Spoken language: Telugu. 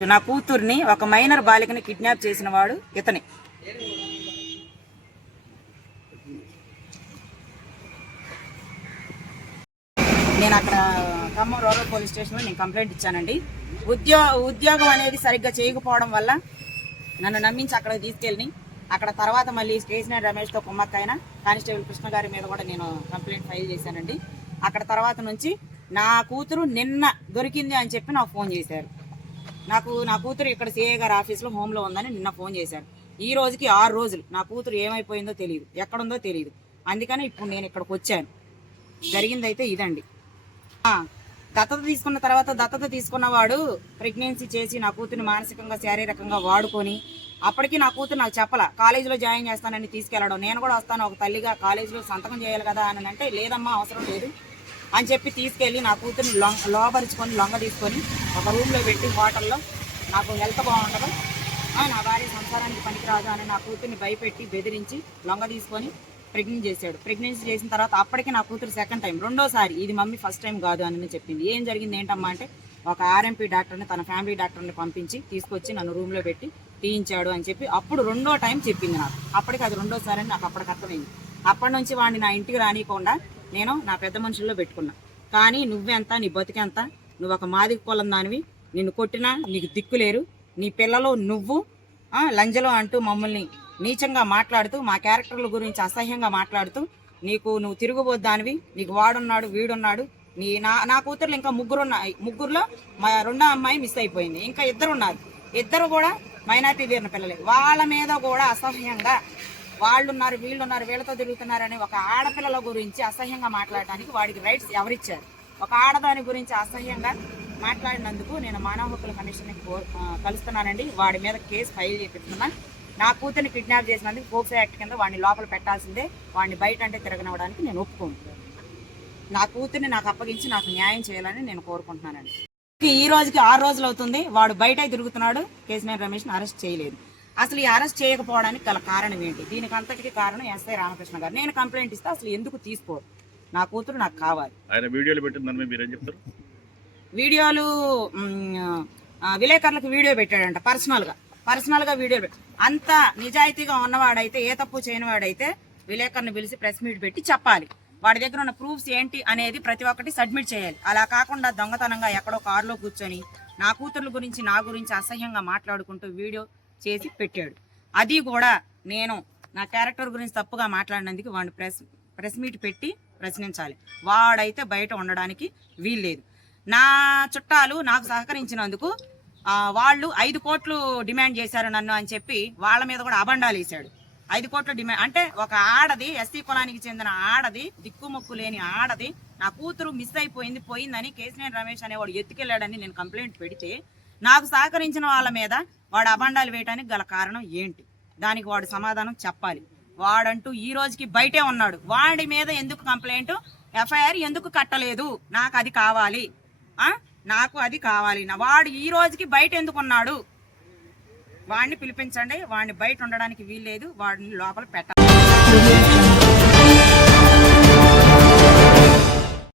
నా కూతుర్ని ఒక మైనర్ బాలికని కిడ్నాప్ చేసిన వాడు ఇతని. నేను అక్కడ ఖమ్మం రూరల్ పోలీస్ స్టేషన్లో నేను కంప్లైంట్ ఇచ్చానండి. ఉద్యో ఉద్యోగం అనేది సరిగ్గా చేయకపోవడం వల్ల నన్ను నమ్మించి అక్కడికి తీసుకెళ్ళి అక్కడ తర్వాత మళ్ళీ స్టేషనరీ రమేష్తో కుమ్మక్కైన కానిస్టేబుల్ కృష్ణ గారి మీద కూడా నేను కంప్లైంట్ ఫైల్ చేశానండి. అక్కడ తర్వాత నుంచి నా కూతురు నిన్న దొరికింది అని చెప్పి నాకు ఫోన్ చేశారు. నాకు నా కూతురు ఇక్కడ సిఏ గారి ఆఫీస్లో హోమ్లో ఉందని నిన్న ఫోన్ చేశారు. ఈ రోజుకి ఆరు రోజులు నా కూతురు ఏమైపోయిందో తెలియదు ఎక్కడుందో తెలియదు. అందుకని ఇప్పుడు నేను ఇక్కడికి వచ్చాను. జరిగిందైతే ఇదండి. ఆ, దత్తత తీసుకున్న తర్వాత దత్తత తీసుకున్నవాడు ప్రెగ్నెన్సీ చేసి నా కూతురిని మానసికంగా శారీరకంగా వాడుకొని అప్పటికి నా కూతురు నాకు చెప్పాల కాలేజీలో జాయిన్ చేస్తానని తీసుకెళ్ళడం. నేను కూడా వస్తాను ఒక తల్లిగా కాలేజీలో సంతకం చేయాలి కదా అని అంటే లేదమ్మా అవసరం లేదు అని చెప్పి తీసుకెళ్ళి నా కూతుర్ని లొంగ లోపరుచుకొని లొంగ తీసుకొని ఒక రూమ్లో పెట్టి హోటల్లో నాకు హెల్త్ బాగుండదు నా భార్య సంసారానికి పనికిరాదు అని నా కూతుర్ని భయపెట్టి బెదిరించి లొంగ తీసుకొని ప్రెగ్నెంట్ చేశాడు. ప్రెగ్నెన్సీ చేసిన తర్వాత అప్పటికి నా కూతురు సెకండ్ టైం రెండోసారి ఇది మమ్మీ ఫస్ట్ టైం కాదు అని చెప్పింది. ఏం జరిగింది ఏంటమ్మా అంటే ఒక ఆర్ఎంపీ డాక్టర్ని తన ఫ్యామిలీ డాక్టర్ని పంపించి తీసుకొచ్చి నన్ను రూమ్లో పెట్టి తీయించాడు అని చెప్పి అప్పుడు రెండో టైం చెప్పింది నాకు. అప్పటికి అది రెండోసారి అని నాకు అప్పటికి అర్థమైంది. అప్పటి నుంచి వాడిని నా ఇంటికి రానియకుండా నేను నా పెద్ద మనుషుల్లో పెట్టుకున్నా. కానీ నువ్వెంత నీ బతికెంత నువ్వు ఒక మాదిక పొలం దానివి నిన్ను కొట్టినా నీకు దిక్కులేరు నీ పిల్లలు నువ్వు లంజలో అంటూ మమ్మల్ని నీచంగా మాట్లాడుతూ మా క్యారెక్టర్ల గురించి అసహ్యంగా మాట్లాడుతూ నీకు నువ్వు తిరుగుబోద్దానివి నీకు వాడున్నాడు వీడున్నాడు నీ నా నా కూతుర్లు ఇంకా ముగ్గురు ఉన్నాయి ముగ్గురులో మా రెండో అమ్మాయి మిస్ అయిపోయింది. ఇంకా ఇద్దరు ఉన్నారు ఇద్దరు కూడా మైనార్టీ తీరిన పిల్లలే. వాళ్ళ మీద కూడా అసహ్యంగా వాళ్ళు ఉన్నారు వీళ్ళు ఉన్నారు వీళ్ళతో తిరుగుతున్నారని ఒక ఆడపిల్లల గురించి అసహ్యంగా మాట్లాడటానికి వాడికి రైట్స్ ఎవరిచ్చారు? ఒక ఆడదాని గురించి అసహ్యంగా మాట్లాడినందుకు నేను మానవ హక్కుల కమిషన్ని కలుస్తున్నానండి. వాడి మీద కేసు ఫైల్ చేపిస్తున్నా నా కూతుర్ని కిడ్నాప్ చేసినందుకు పోక్సో యాక్ట్ కింద వాడిని లోపల పెట్టాల్సిందే. వాడిని బయట అంటే తిరగనివ్వడానికి నేను ఒప్పుకోను. నా కూతుర్ని నాకు అప్పగించి నాకు న్యాయం చేయాలని నేను కోరుకుంటున్నానండి. ఈ రోజుకి ఆరు రోజులు అవుతుంది. వాడు బయట తిరుగుతున్నాడు. కేసీఆర్ రమేష్ని అరెస్ట్ చేయలేదు. అసలు ఈ అరెస్ట్ చేయకపోవడానికి గల కారణం ఏంటి? దీనికి అంతటికి కారణం ఎస్ఐ రామకృష్ణ గారు. నేను కంప్లైంట్ ఇస్తే అసలు ఎందుకు తీసుకోరు? నా కూతురు నాకు కావాలి. ఆయన వీడియోలు పెట్టిందని మీరేం చెప్తారు? వీడియోలు విలేకరులకు వీడియో పెట్టాడంట పర్సనల్ పర్సనల్గా పర్సనల్గా వీడియో అంత నిజాయితీగా ఉన్నవాడైతే ఏ తప్పు చేయని వాడైతే విలేకరుని పిలిచి ప్రెస్ మీట్ పెట్టి చెప్పాలి. వాడి దగ్గర ఉన్న ప్రూఫ్స్ ఏంటి అనేది ప్రతి ఒక్కటి సబ్మిట్ చేయాలి. అలా కాకుండా దొంగతనంగా ఎక్కడో కారులో కూర్చొని నా కూతుర్ల గురించి నా గురించి అసహ్యంగా మాట్లాడుకుంటూ వీడియో చేసి పెట్టాడు. అది కూడా నేను నా క్యారెక్టర్ గురించి తప్పుగా మాట్లాడినందుకు వాడిని ప్రెస్ ప్రెస్ మీట్ పెట్టి ప్రశ్నించాలి. వాడైతే బయట ఉండడానికి వీల్లేదు. నా చుట్టాలు నాకు సహకరించినందుకు వాళ్ళు ఐదు కోట్లు డిమాండ్ చేశారు నన్ను అని చెప్పి వాళ్ళ మీద కూడా అబండాలు వేశాడు. ఐదు కోట్ల డిమాండ్ అంటే ఒక ఆడది ఎస్సీ కులానికి చెందిన ఆడది దిక్కుమొక్కు లేని ఆడది నా కూతురు మిస్ అయిపోయింది పోయిందని కేసినేని రమేష్ అనేవాడు ఎత్తుకెళ్ళాడని నేను కంప్లైంట్ పెడితే నాకు సహకరించిన వాళ్ళ మీద వాడు అబండాలు వేయడానికి గల కారణం ఏంటి? దానికి వాడు సమాధానం చెప్పాలి. వాడంటూ ఈ రోజుకి బయటే ఉన్నాడు. వాడి మీద ఎందుకు కంప్లైంట్? ఎఫ్ఐఆర్ ఎందుకు కట్టలేదు? నాకు అది కావాలి. ఆ? నాకు అది కావాలి. నా వాడు ఈ రోజుకి బయట ఎందుకున్నాడు వాడిని పిలిపించండి. వాడిని బయట ఉండడానికి వీల్లేదు. వాడిని లోపల పెట్టాలి